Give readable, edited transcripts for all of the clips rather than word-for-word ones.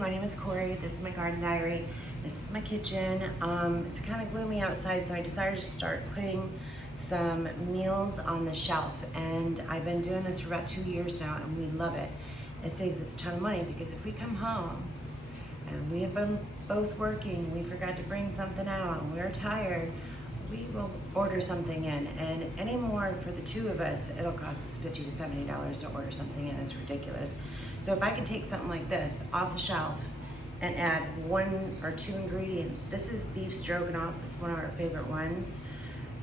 my name is Corey. This is my garden diary. This is my kitchen. It's kind of gloomy outside, so I decided to start putting some meals on the shelf. And I've been doing this for about 2 years now, and we love it. It saves us a ton of money because if we come home and we have been both working, we forgot to bring something out, and we're tired, we will order something in, and anymore for the two of us, it'll cost us $50 to $70 to order something in. It's ridiculous. So if I can take something like this off the shelf and add 1 or 2 ingredients, this is beef stroganoff. This is one of our favorite ones.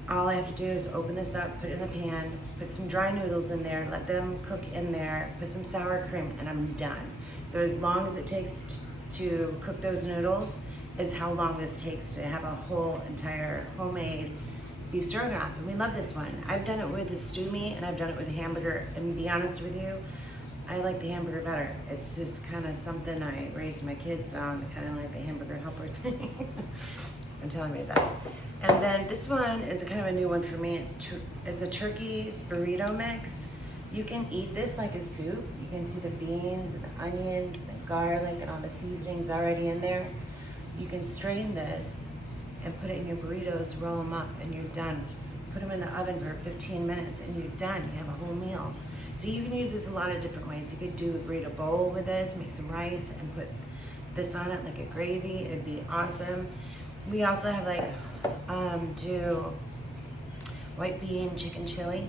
All I have to do is open this up, put it in the pan, put some dry noodles in there, let them cook in there, put some sour cream, and I'm done. So as long as it takes to cook those noodles is how long this takes to have a whole entire homemade beef stroganoff. And we love this one. I've done it with the stew meat and I've done it with the hamburger. And to be honest with you, I like the hamburger better. It's just kind of something I raised my kids on, kind of like the hamburger helper thing. I'm telling you that. And then this one is kind of a new one for me. It's a turkey burrito mix. You can eat this like a soup. You can see the beans and the onions and the garlic and all the seasonings already in there. You can strain this and put it in your burritos, roll them up, and you're done. Put them in the oven for 15 minutes and you're done. You have a whole meal. So you can use this a lot of different ways. You could do a burrito bowl with this, make some rice and put this on it like a gravy. It'd be awesome. We also have do white bean chicken chili,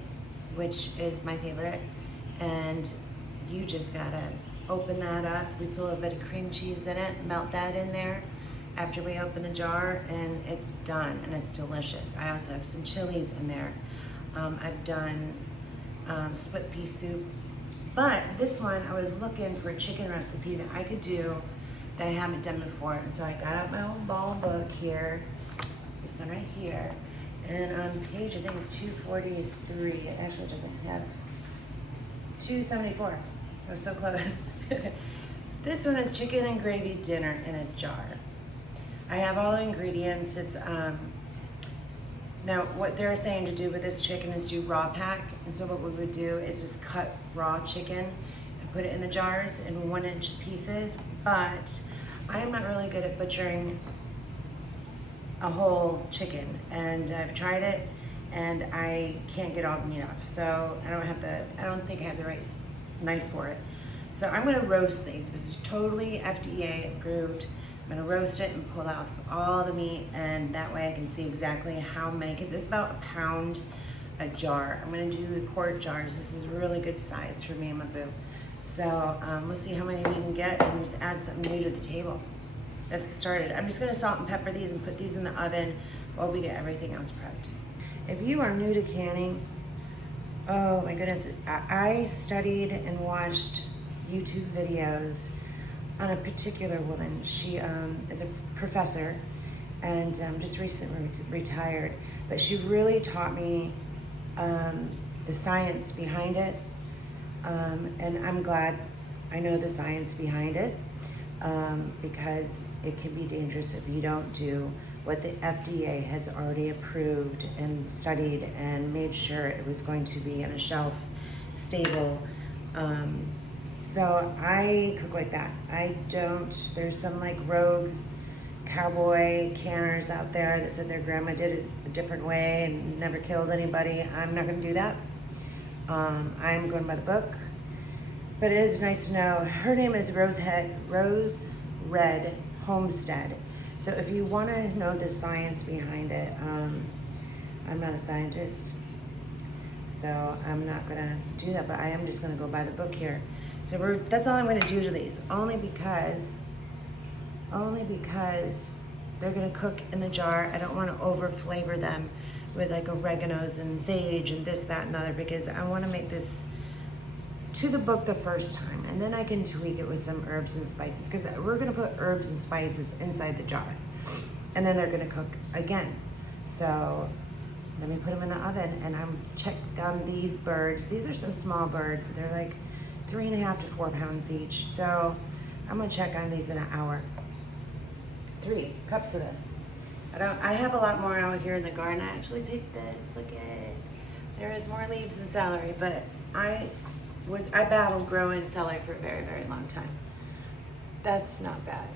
which is my favorite. And you just gotta open that up. We put a little bit of cream cheese in it, melt that in there after we open the jar, and it's done, and it's delicious. I also have some chilies in there. I've done split pea soup. But this one, I was looking for a chicken recipe that I could do that I haven't done before. And so I got out my old ball book here, this one right here. And on page, I think it's 243, it actually doesn't have 274. I was so close. This one is chicken and gravy dinner in a jar. I have all the ingredients. It's now what they're saying to do with this chicken is do raw pack. And so what we would do is just cut raw chicken and put it in the jars in 1-inch pieces. But I am not really good at butchering a whole chicken, and I've tried it and I can't get all the meat off. So I don't think I have the right knife for it. So I'm gonna roast these. This is totally FDA approved. I'm gonna roast it and pull off all the meat, and that way I can see exactly how many, because it's about a pound a jar. I'm gonna do quart jars. This is a really good size for me and my boo. So we'll see how many we can get and just add something new to the table. Let's get started. I'm just gonna salt and pepper these and put these in the oven while we get everything else prepped. If you are new to canning, oh my goodness, I studied and watched YouTube videos on a particular woman. She is a professor and just recently retired, but she really taught me the science behind it. And I'm glad I know the science behind it because it can be dangerous if you don't do what the FDA has already approved and studied and made sure it was going to be on a shelf stable. So I cook like that. There's some like rogue cowboy canners out there that said their grandma did it a different way and never killed anybody. I'm not gonna do that. I'm going by the book. But it is nice to know. Her name is Rose Red Homestead. So if you want to know the science behind it, I'm not a scientist, so I'm not going to do that, but I am just going to go by the book here. So that's all I'm going to do to these, only because they're going to cook in the jar. I don't want to over flavor them with like oreganos and sage and this, that, and the other, because I want to make this to the book the first time, and then I can tweak it with some herbs and spices, because we're going to put herbs and spices inside the jar, and then they're going to cook again. So let me put them in the oven, and I'm checked on these birds. These are some small birds. They're like 3.5 to 4 pounds each. So I'm going to check on these in an hour. 3 cups of this. I have a lot more out here in the garden. I actually picked this. Look at it. There is more leaves than celery, but I battled growing celery for a very, very long time. That's not bad.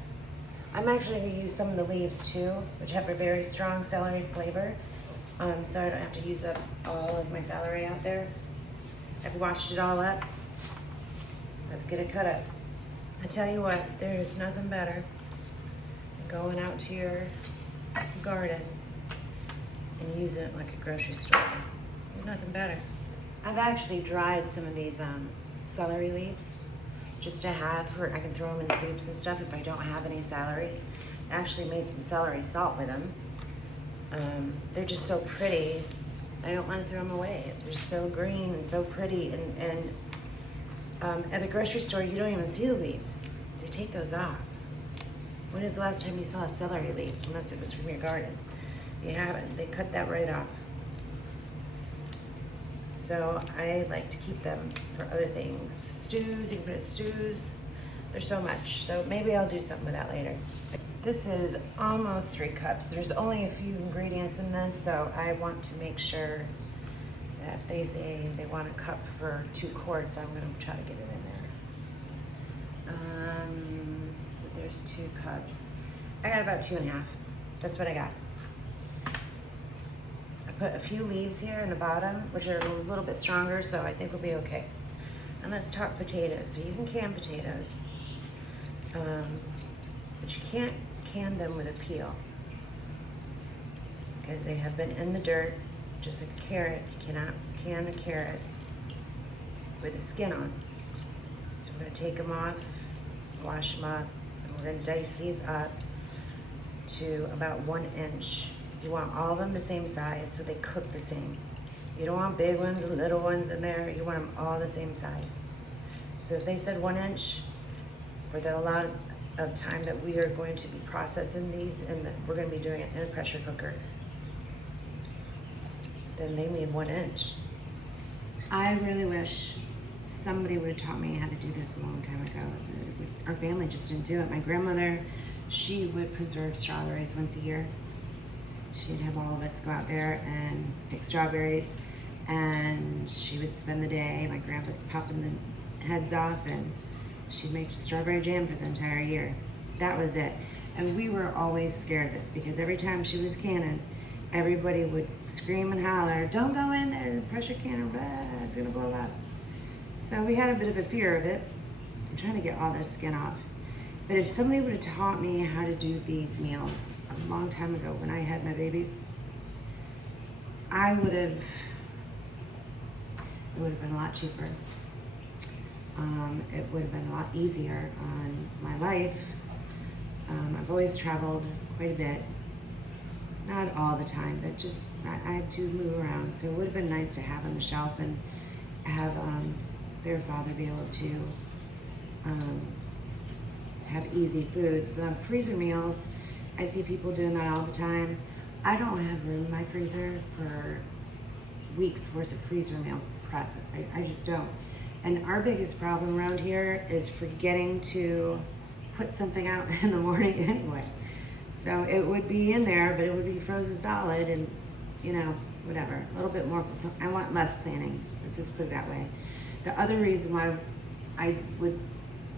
I'm actually going to use some of the leaves too, which have a very strong celery flavor, so I don't have to use up all of my celery out there. I've washed it all up. Let's get it cut up. I tell you what, there's nothing better than going out to your garden and using it like a grocery store. There's nothing better. I've actually dried some of these celery leaves just to have, I can throw them in soups and stuff if I don't have any celery. I actually made some celery salt with them. They're just so pretty. I don't want to throw them away. They're so green and so pretty. And at the grocery store, you don't even see the leaves. They take those off. When is the last time you saw a celery leaf? Unless it was from your garden. You haven't. They cut that right off. So I like to keep them for other things. Stews, you can put it in stews. There's so much. So maybe I'll do something with that later. This is almost 3 cups. There's only a few ingredients in this, so I want to make sure that if they say they want a cup for 2 quarts, I'm gonna try to get it in there. So there's 2 cups. I got about 2.5. That's what I got. Put a few leaves here in the bottom, which are a little bit stronger, so I think we'll be okay. And let's talk potatoes. So you can can potatoes, but you can't can them with a peel because they have been in the dirt, just like a carrot. You cannot can a carrot with the skin on. So we're gonna take them off, wash them up, and we're gonna dice these up to about 1 inch. You want all of them the same size so they cook the same. You don't want big ones and little ones in there. You want them all the same size. So if they said 1 inch, for the amount of time that we are going to be processing these, and we're going to be doing it in a pressure cooker, then they need 1 inch. I really wish somebody would have taught me how to do this a long time ago. Our family just didn't do it. My grandmother, she would preserve strawberries once a year. She'd have all of us go out there and pick strawberries, and she would spend the day, my grandpa popping the heads off, and she'd make strawberry jam for the entire year. That was it. And we were always scared of it because every time she was canning, everybody would scream and holler, "Don't go in there, the pressure canner, blah, it's gonna blow up." So we had a bit of a fear of it. I'm trying to get all this skin off. But if somebody would have taught me how to do these meals a long time ago when I had my babies, it would have been a lot cheaper. It would have been a lot easier on my life. I've always traveled quite a bit. Not all the time, but just I had to move around, so it would have been nice to have on the shelf and have their father be able to have easy foods. Freezer meals, I see people doing that all the time. I don't have room in my freezer for weeks worth of freezer meal prep. I just don't. And our biggest problem around here is forgetting to put something out in the morning anyway. So it would be in there, but it would be frozen solid and, you know, whatever. A little bit more, I want less planning. Let's just put it that way. The other reason why I would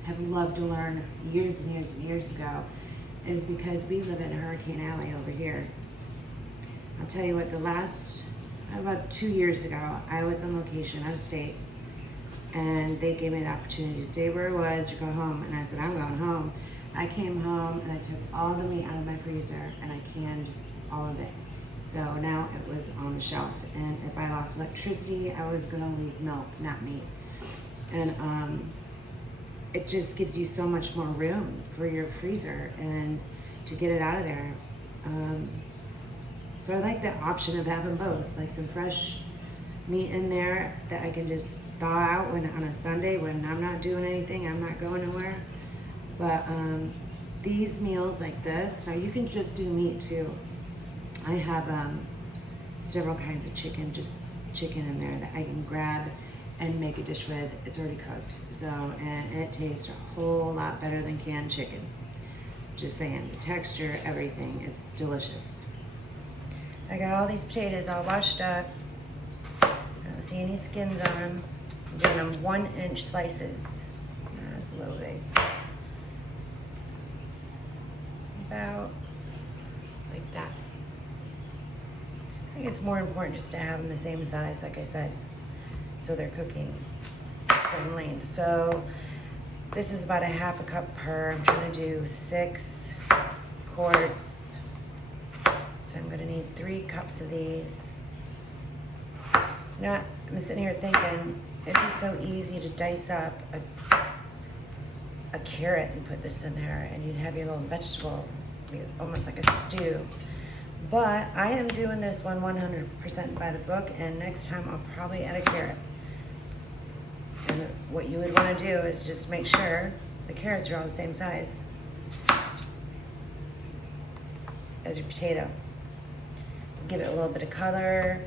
have loved to learn years and years and years ago is because we live in Hurricane Alley over here. I'll tell you what, about 2 years ago, I was on location out of state, and they gave me the opportunity to stay where I was or go home, and I said, I'm going home. I came home and I took all the meat out of my freezer and I canned all of it. So now it was on the shelf, and if I lost electricity, I was gonna lose milk, not meat. And it just gives you so much more room for your freezer and to get it out of there. So I like the option of having both, like some fresh meat in there that I can just thaw out on a Sunday when I'm not doing anything, I'm not going nowhere. But these meals like this, now you can just do meat too. I have several kinds of chicken, just chicken in there that I can grab and make a dish with. It's already cooked. So, and it tastes a whole lot better than canned chicken. Just saying, the texture, everything is delicious. I got all these potatoes all washed up. I don't see any skins on them. I'm doing them 1 inch slices. That's a little big. about like that. I think it's more important just to have them the same size, like I said, so they're cooking the same length. So this is about a half a cup per. I'm trying to do 6 quarts. So I'm gonna need 3 cups of these. You know, I'm sitting here thinking it'd be so easy to dice up a carrot and put this in there, and you'd have your little vegetable, almost like a stew. But I am doing this one 100% by the book, and next time I'll probably add a carrot. And what you would want to do is just make sure the carrots are all the same size as your potato. Give it a little bit of color.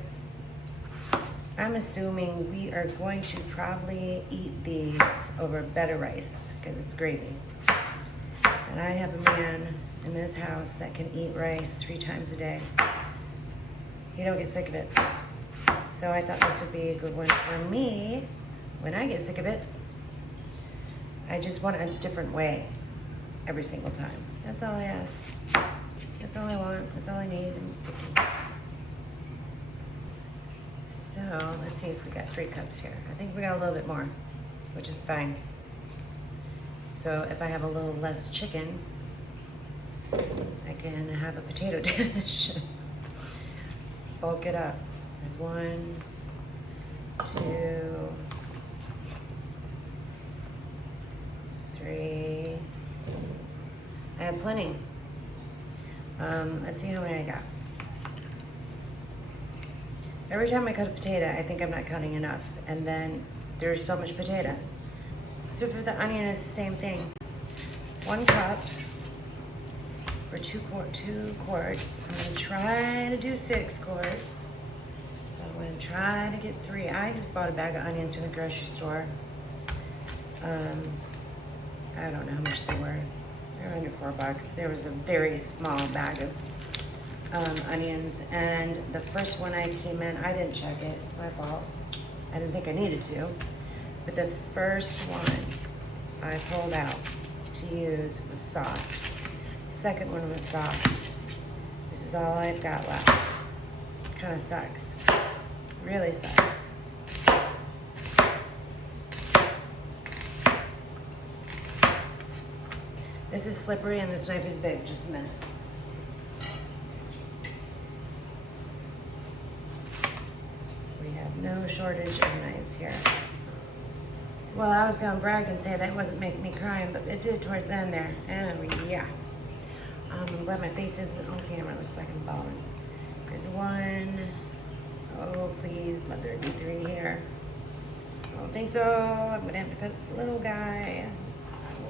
I'm assuming we are going to probably eat these over better rice because it's gravy. And I have a man in this house that can eat rice 3 times a day. You don't get sick of it. So I thought this would be a good one for me when I get sick of it. I just want a different way every single time. That's all I ask. That's all I want. That's all I need. So let's see if we got 3 cups here. I think we got a little bit more, which is fine. So if I have a little less chicken, I can have a potato dish. Bulk it up. There's 1, 2, 3. I have plenty. Let's see how many I got. Every time I cut a potato, I think I'm not cutting enough, and then there's so much potato. So for the onion, it's the same thing. 1 cup for 2 quarts. I'm gonna try to do 6 quarts. So I'm gonna try to get 3. I just bought a bag of onions from the grocery store. I don't know how much they were. They were under $4. There was a very small bag of onions, and the first one I came in, I didn't check it, it's my fault. I didn't think I needed to, but the first one I pulled out to use was soft. Second one was soft. This is all I've got left. Kind of sucks. Really sucks. This is slippery and this knife is big. Just a minute. We have no shortage of knives here. Well, I was gonna brag and say that wasn't making me crying, but it did towards the end there. And yeah. I'm glad my face isn't on camera. It looks like I'm bawling. There's 1. Oh, please, let there be 3 here. I don't think so. I'm gonna have to cut the little guy.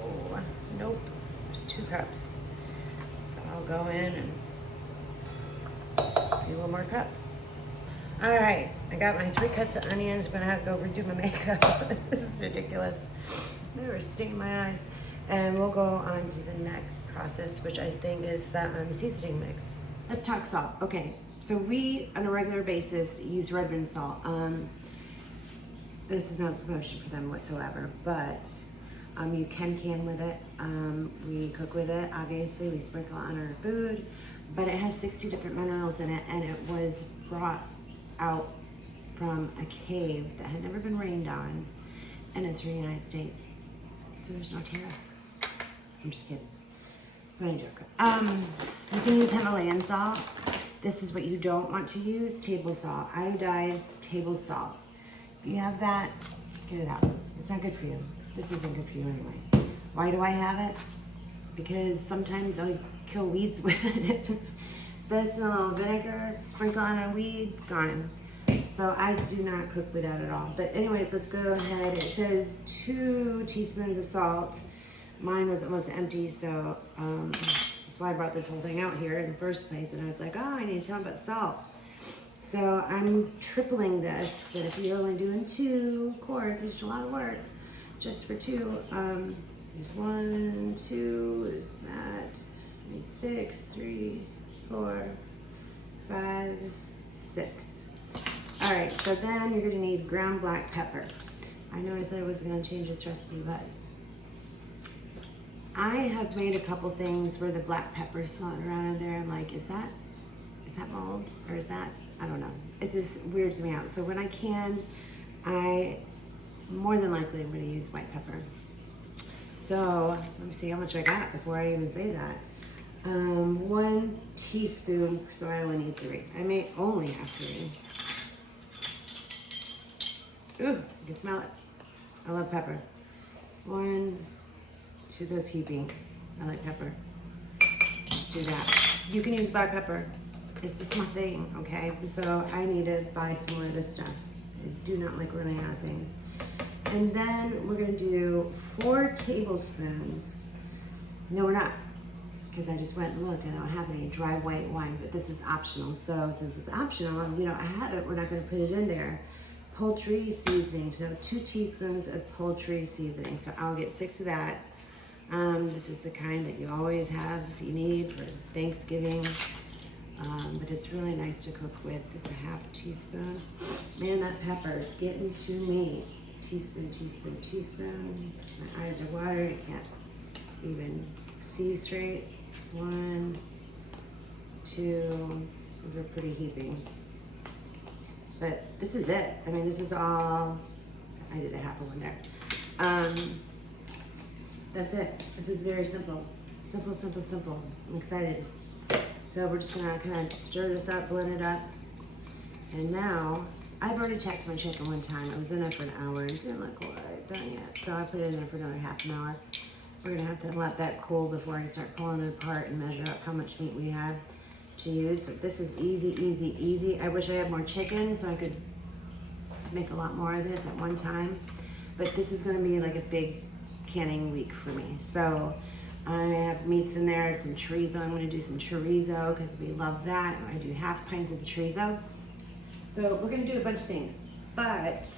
Oh, nope. There's 2 cups. So I'll go in and do 1 more cup. All right, I got my 3 cups of onions. I'm gonna have to go redo my makeup. This is ridiculous. They were staining my eyes. And we'll go on to the next process, which I think is the seasoning mix. Let's talk salt. Okay, so we, on a regular basis, use red bean salt. This is not a promotion for them whatsoever, but you can with it. We cook with it, obviously. We sprinkle it on our food, but it has 60 different minerals in it, and it was brought out from a cave that had never been rained on, and it's from the United States. So there's no tariffs. I'm just kidding. Funny joke. You can use Himalayan salt. This is what you don't want to use, table salt. Iodized table salt. If you have that, get it out. It's not good for you. This isn't good for you anyway. Why do I have it? Because sometimes I'll kill weeds with it. This and a little vinegar, sprinkle on a weed, gone. So I do not cook with that at all. But anyways, let's go ahead. It says 2 teaspoons of salt. Mine was almost empty, so that's why I brought this whole thing out here in the first place. And I was like, oh, I need to tell them about salt. So I'm tripling this, that if you're only doing 2 quarts, it's a lot of work. Just for 2, there's 1, 2, there's that, I need 6, 3, 4, 5, 6. All right, so then you're gonna need ground black pepper. I know I said I wasn't gonna change this recipe, but I have made a couple things where the black pepper's floating around in there. I'm like, is that mold or is that, I don't know. It just weirds me out. So when I can, I more than likely I'm going to use white pepper. So let me see how much I got before I even say that. 1 teaspoon, so I only need 3. I may only have 3. Ooh, you can smell it. I love pepper. 1, 2, those heaping. I like pepper. Let's do that. You can use black pepper. It's just my thing, okay? So I need to buy some more of this stuff. I do not like running out of things. And then we're gonna do 4 tablespoons. No, we're not, because I just went and looked and I don't have any dry white wine, but this is optional. So since it's optional, you know, I have it, we're not gonna put it in there. Poultry seasoning, so 2 teaspoons of poultry seasoning. So I'll get 6 of that. This is the kind that you always have if you need for Thanksgiving. But it's really nice to cook with. It's a half teaspoon. Man, that pepper is getting to me. Teaspoon, teaspoon, teaspoon. My eyes are watery. I can't even see straight. 1, 2. Those are pretty heaping. But this is it. I mean, this is all. I did a half of one there. That's it. This is very simple. Simple, simple, simple. I'm excited. So we're just gonna kind of stir this up, blend it up. And now, I've already checked my chicken one time. I was in there for an hour and it didn't look quite done yet. So I put it in there for another half an hour. We're gonna have to let that cool before I start pulling it apart and measure out how much meat we have to use. But this is easy, easy, easy. I wish I had more chicken so I could make a lot more of this at one time. But this is gonna be like a big canning week for me. So I have meats in there, some chorizo. I'm gonna do some chorizo because we love that. I do half pints of the chorizo. So we're gonna do a bunch of things. But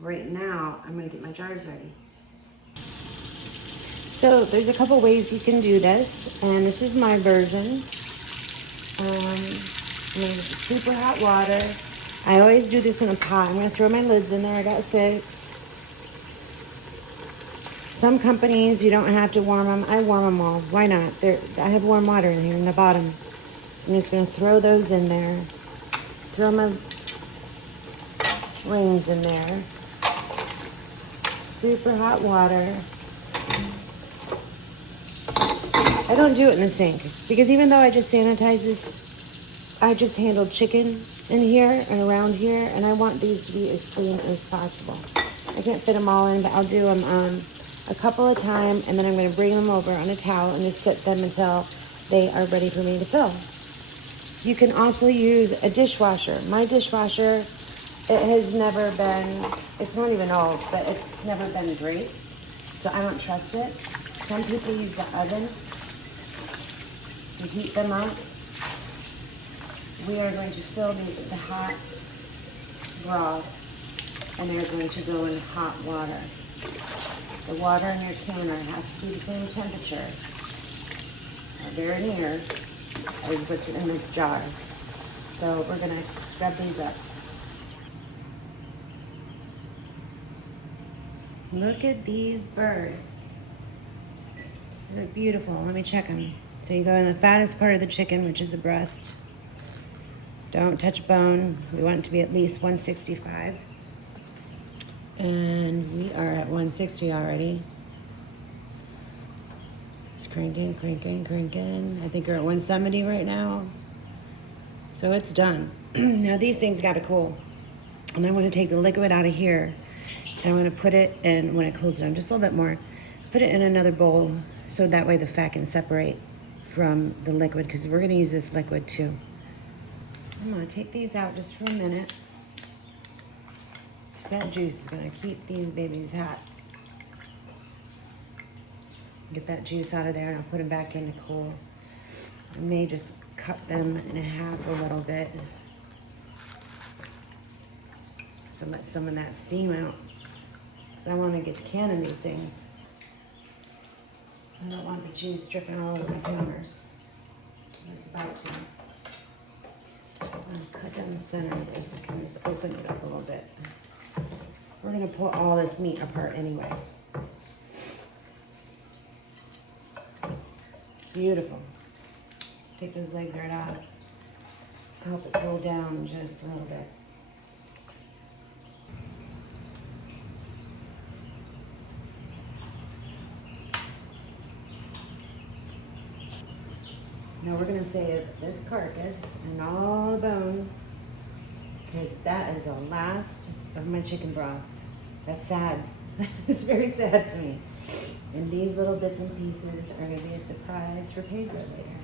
right now, I'm gonna get my jars ready. So there's a couple ways you can do this, and this is my version. I'm gonna get super hot water. I always do this in a pot. I'm gonna throw my lids in there. I got 6. Some companies, you don't have to warm them. I warm them all. Why not? I have warm water in here in the bottom. I'm just gonna throw those in there. Throw my rings in there. Super hot water. I don't do it in the sink because even though I just sanitize this, I just handled chicken in here and around here, and I want these to be as clean as possible. I can't fit them all in, but I'll do them a couple at a time, and then I'm going to bring them over on a towel and just set them until they are ready for me to fill. You can also use a dishwasher. My dishwasher, it has never been, it's not even old, but it's never been great, so I don't trust it. Some people use the oven to heat them up. We are going to fill these with the hot broth, and they're going to go in hot water. The water in your canner has to be the same temperature, or very near, as what's in this jar. So we're gonna scrub these up. Look at these birds. They're beautiful. Let me check them. So you go in the fattest part of the chicken, which is the breast. Don't touch bone. We want it to be at least 165. And we are at 160 already. It's cranking, cranking, cranking. I think we're at 170 right now. So it's done. Now these things gotta cool. And I wanna take the liquid out of here. And I wanna put it in, when it cools down just a little bit more, put it in another bowl so that way the fat can separate from the liquid, because we're gonna use this liquid too. I'm gonna take these out just for a minute. That juice is gonna keep these babies hot. Get that juice out of there and I'll put them back in to cool. I may just cut them in half a little bit. So let some of that steam out. Because I want to get to canning these things. I don't want the juice dripping all over the counters. It's about to. I'm gonna cut down the center of this. I can just open it up a little bit. We're gonna pull all this meat apart anyway. Beautiful. Take those legs right out. Help it cool down just a little bit. Now we're gonna save this carcass and all the bones because that is the last of my chicken broth. That's sad. It's very sad to me. And these little bits and pieces are gonna be a surprise for Pedro later.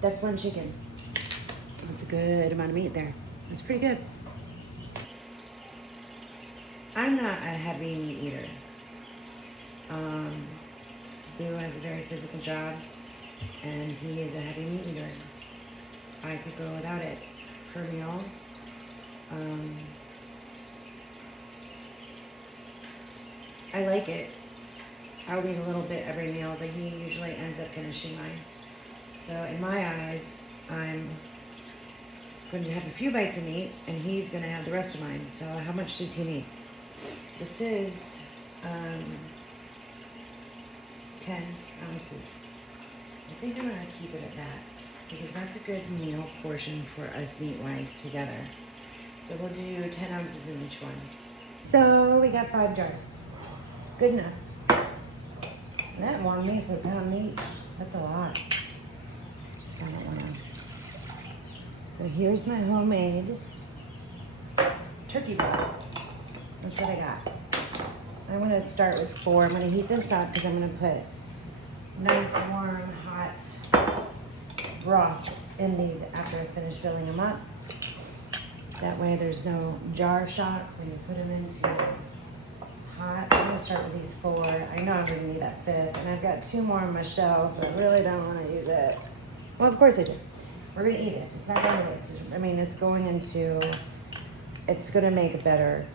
That's one chicken. That's a good amount of meat there. That's pretty good. I'm not a heavy meat eater. Boo has a very physical job, and he is a heavy meat eater. I could go without it per meal. I like it. I'll eat a little bit every meal, but he usually ends up finishing mine. So in my eyes, I'm going to have a few bites of meat, and he's going to have the rest of mine. So how much does he need? This is 10 ounces. I think I'm going to keep it at that because that's a good meal portion for us meat-wise together. So we'll do 10 ounces in each one. So we got 5 jars. Good enough. That warmed me for a pound meat. That's a lot. Just on that one. So here's my homemade turkey broth. That's what I got. I'm gonna start with 4. I'm gonna heat this up because I'm gonna put nice, warm, hot broth in these after I finish filling them up. That way there's no jar shock when you put them into hot. I'm gonna start with these 4. I know I'm gonna need that 5th, and I've got 2 more on my shelf, but I really don't wanna use it. Well, of course I do. We're gonna eat it. It's not going to waste. I mean, it's gonna make a better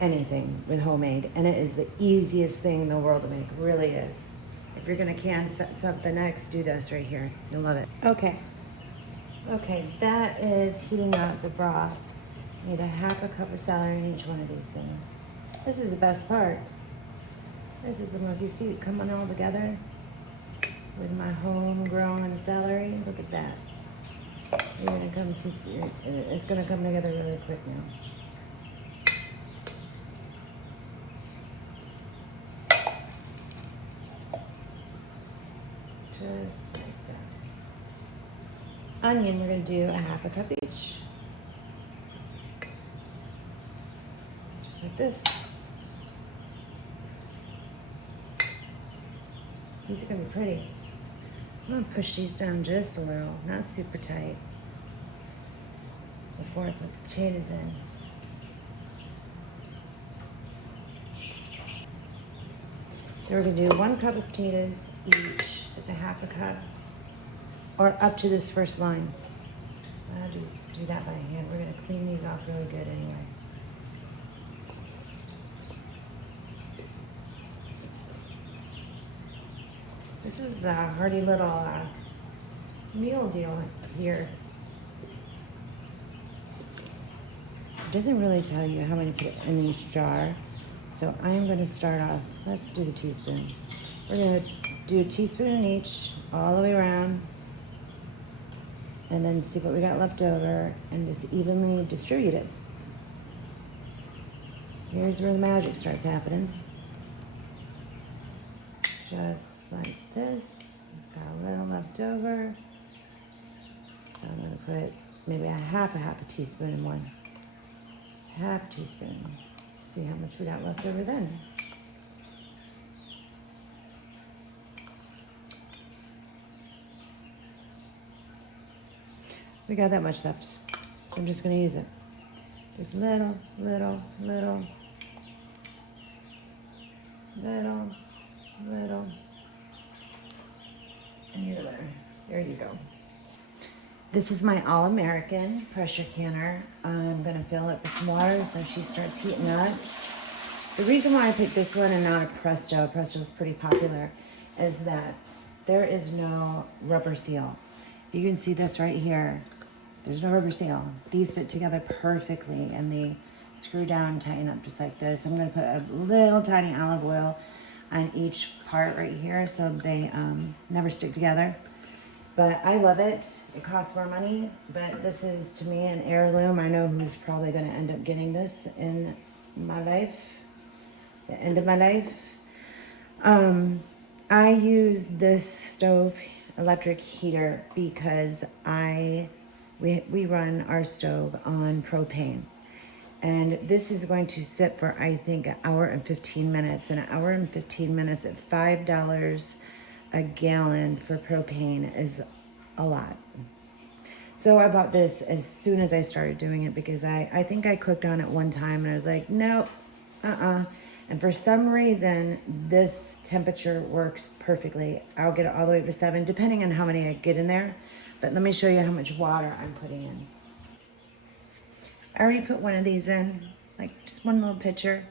anything with homemade, and it is the easiest thing in the world to make. It really is. If you're gonna can something next, do this right here. You'll love it. Okay, that is heating up the broth. You need a half a cup of celery in each one of these things. This is the best part. This is the most, you see it coming all together with my homegrown celery. Look at that. It's gonna come together really quick now. Just like that. Onion, we're gonna do a half a cup each. Just like this. These are gonna be pretty. I'm gonna push these down just a little, not super tight, before I put the potatoes in. So we're gonna do 1 cup of potatoes each, just a half a cup, or up to this first line. I'll just do that by hand. We're gonna clean these off really good anyway. This is a hearty little meal deal here. It doesn't really tell you how many to put in each jar. So I'm gonna start off, let's do the teaspoon. We're gonna do a teaspoon in each, all the way around, and then see what we got left over and just evenly distribute it. Here's where the magic starts happening. Just like this. Got a little left over. So I'm gonna put maybe a half a teaspoon in one. Half teaspoon. See how much we got left over then. We got that much left. So I'm just gonna use it. Just little. And you're there you go. This is my All-American pressure canner. I'm gonna fill it with some water so she starts heating up. The reason why I picked this one and not a Presto is pretty popular, is that there is no rubber seal. You can see this right here. There's no rubber seal. These fit together perfectly and they screw down and tighten up just like this. I'm gonna put a little tiny olive oil on each part right here, so they never stick together. But I love it. It costs more money, but this is to me an heirloom. I know who's probably going to end up getting this in my life, the end of my life. I use this stove electric heater because we run our stove on propane. And this is going to sit for, I think, an hour and 15 minutes. And an hour and 15 minutes at $5 a gallon for propane is a lot. So I bought this as soon as I started doing it because I think I cooked on it one time and I was like, nope, And for some reason, this temperature works perfectly. I'll get it all the way up to 7, depending on how many I get in there. But let me show you how much water I'm putting in. I already put one of these in, like just one little pitcher.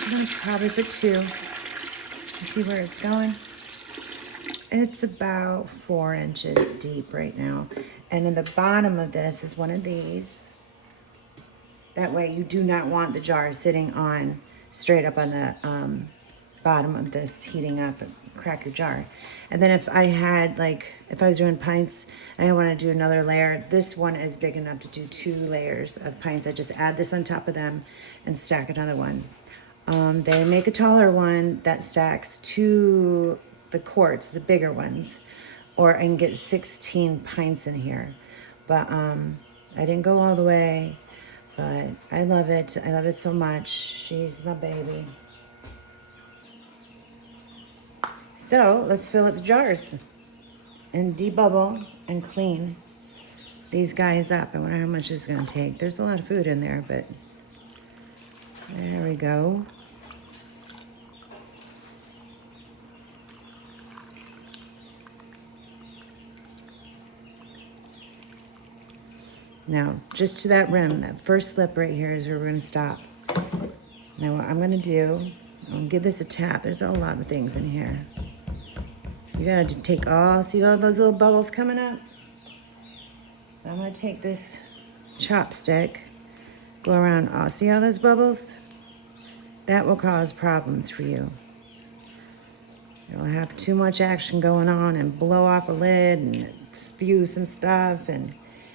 I'm gonna probably put 2. See where it's going? It's about 4 inches deep right now. And in the bottom of this is one of these. That way you do not want the jar sitting on straight up on the bottom of this, heating up and crack your jar. And then if I had, like, if I was doing pints and I want to do another layer, this one is big enough to do 2 layers of pints. I just add this on top of them and stack another one. They make a taller one that stacks to the quarts, the bigger ones, or I can get 16 pints in here. But I didn't go all the way, but I love it. I love it so much. She's my baby. So let's fill up the jars and debubble and clean these guys up. I wonder how much it's gonna take. There's a lot of food in there, but there we go. Now, just to that rim, that first lip right here is where we're gonna stop. Now what I'm gonna do, I'm gonna give this a tap. There's a lot of things in here. You gotta take all, see all those little bubbles coming up? I'm gonna take this chopstick, go around all, see all those bubbles? That will cause problems for you. You'll have too much action going on and blow off a lid and spew some stuff.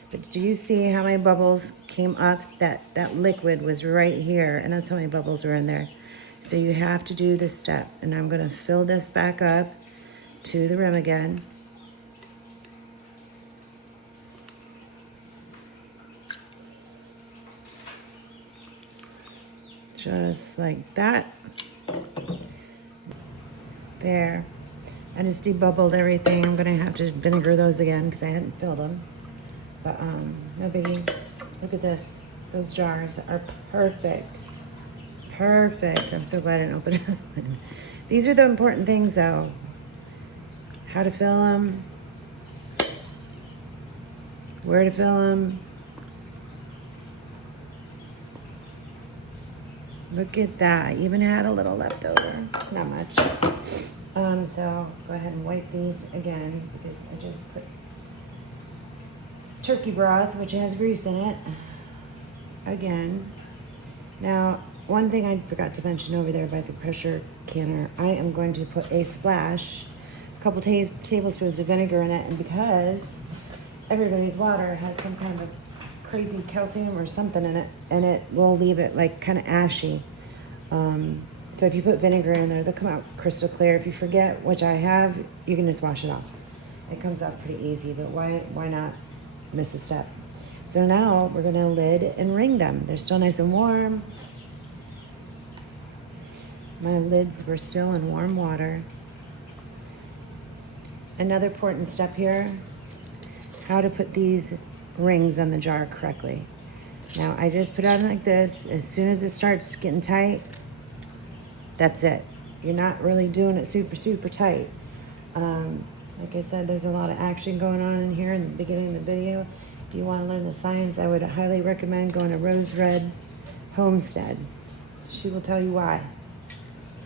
But do you see how many bubbles came up? That liquid was right here, and that's how many bubbles are in there. So you have to do this step, and I'm gonna fill this back up to the rim again. Just like that. There. I just debubbled everything. I'm gonna have to vinegar those again because I hadn't filled them. But no biggie. Look at this. Those jars are perfect. Perfect. I'm so glad I didn't open it. These are the important things though. How to fill them. Where to fill them. Look at that. I even had a little left over. Not much. So go ahead and wipe these again because I just put turkey broth, which has grease in it, again. Now, one thing I forgot to mention over there by the pressure canner, I am going to put a splash, a couple tablespoons of vinegar in it, and because everybody's water has some kind of crazy calcium or something in it, and it will leave it like kind of ashy. So if you put vinegar in there, they'll come out crystal clear. If you forget, which I have, you can just wash it off. It comes out pretty easy, but why not miss a step? So now we're gonna lid and ring them. They're still nice and warm. My lids were still in warm water. Another important step here, how to put these rings on the jar correctly. Now I just put it on like this. As soon as it starts getting tight, that's it. You're not really doing it super, super tight. Like I said, there's a lot of action going on in here in the beginning of the video. If you want to learn the science, I would highly recommend going to Rose Red Homestead. She will tell you why.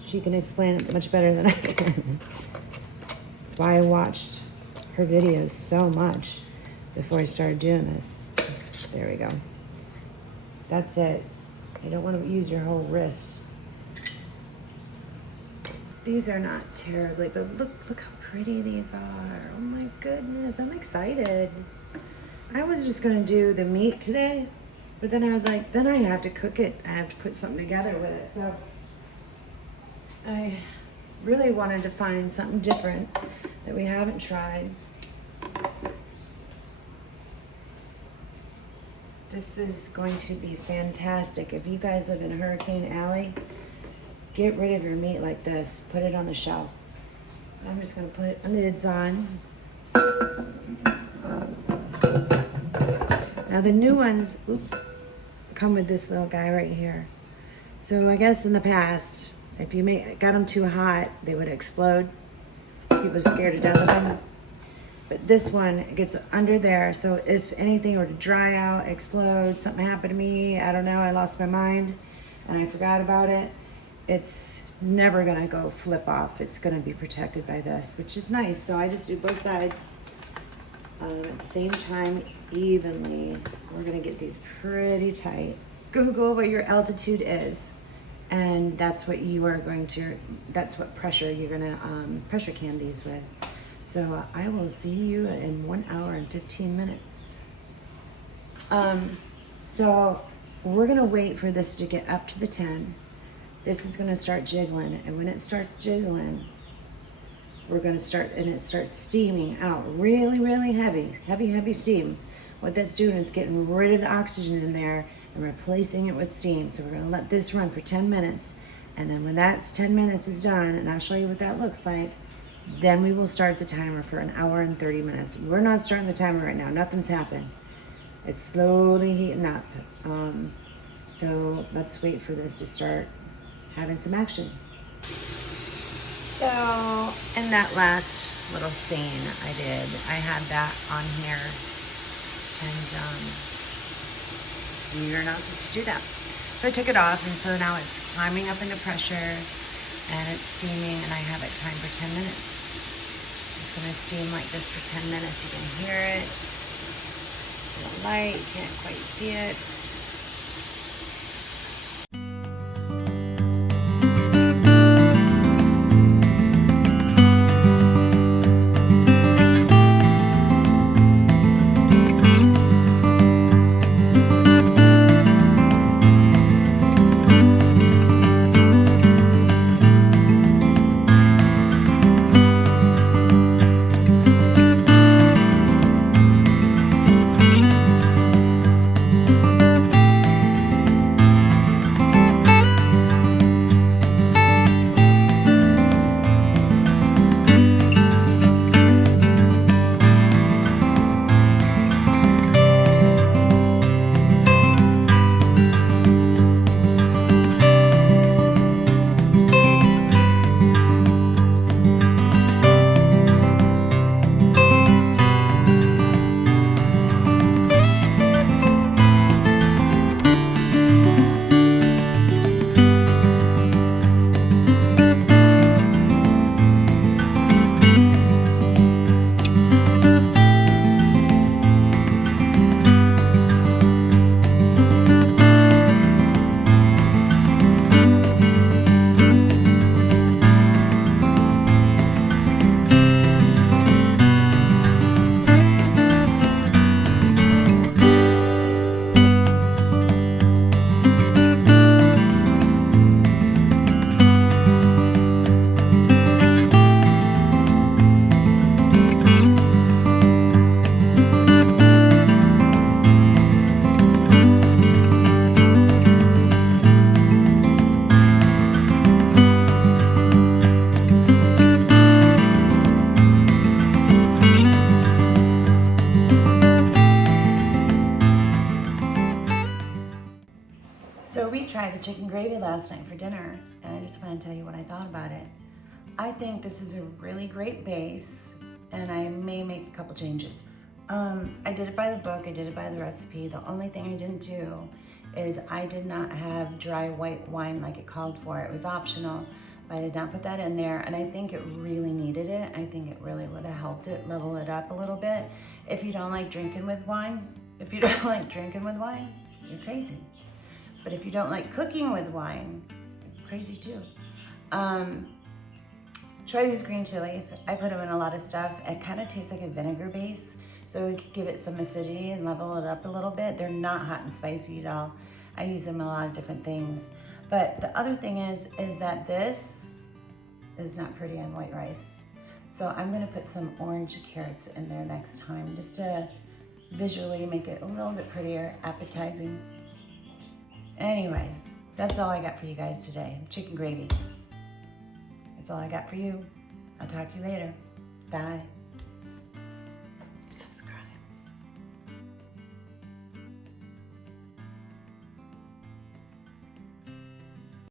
She can explain it much better than I can. That's why I watched her videos so much before I started doing this. There we go. That's it. You don't want to use your whole wrist. These are not terribly, but look how pretty these are. Oh my goodness, I'm excited. I was just gonna do the meat today, but then I was like, then I have to cook it. I have to put something together with it. So I really wanted to find something different that we haven't tried. This is going to be fantastic. If you guys live in Hurricane Alley, get rid of your meat like this. Put it on the shelf. I'm just gonna put lids on. Now the new ones, oops, come with this little guy right here. So I guess in the past, if you got them too hot, they would explode. People are scared to death of them. But this one gets under there, so if anything were to dry out, explode, something happened to me, I don't know, I lost my mind and I forgot about it, it's never gonna go flip off. It's gonna be protected by this, which is nice. So I just do both sides at the same time evenly. We're gonna get these pretty tight. Google what your altitude is, and that's what you are going to, that's what pressure you're gonna pressure can these with. So I will see you in 1 hour and 15 minutes. So we're gonna wait for this to get up to the 10. This is gonna start jiggling, and when it starts jiggling, we're gonna start, and it starts steaming out really, really heavy steam. What that's doing is getting rid of the oxygen in there and replacing it with steam. So we're gonna let this run for 10 minutes. And then when that's 10 minutes is done, and I'll show you what that looks like, then we will start the timer for 1 hour and 30 minutes. We're not starting the timer right now. Nothing's happened. It's slowly heating up. So let's wait for this to start having some action. So in that last little scene I had that on here, and you're not supposed to do that. So I took it off, and so now it's climbing up into pressure and it's steaming, and I have it timed for 10 minutes. It's gonna steam like this for 10 minutes. You can hear it. A little light, you can't quite see it. So we tried the chicken gravy last night for dinner, and I just want to tell you what I thought about it. I think this is a really great base, and I may make a couple changes. I did it by the book, I did it by the recipe. The only thing I didn't do is I did not have dry white wine like it called for. It was optional, but I did not put that in there, and I think it really needed it. I think it really would have helped it level it up a little bit. If you don't like drinking with wine, you're crazy. But if you don't like cooking with wine, you're crazy too. Try these green chilies. I put them in a lot of stuff. It kind of tastes like a vinegar base, so we could give it some acidity and level it up a little bit. They're not hot and spicy at all. I use them in a lot of different things. But the other thing is that this is not pretty on white rice. So I'm gonna put some orange carrots in there next time, just to visually make it a little bit prettier, appetizing. Anyways, that's all I got for you guys today. Chicken gravy. That's all I got for you. I'll talk to you later. Bye.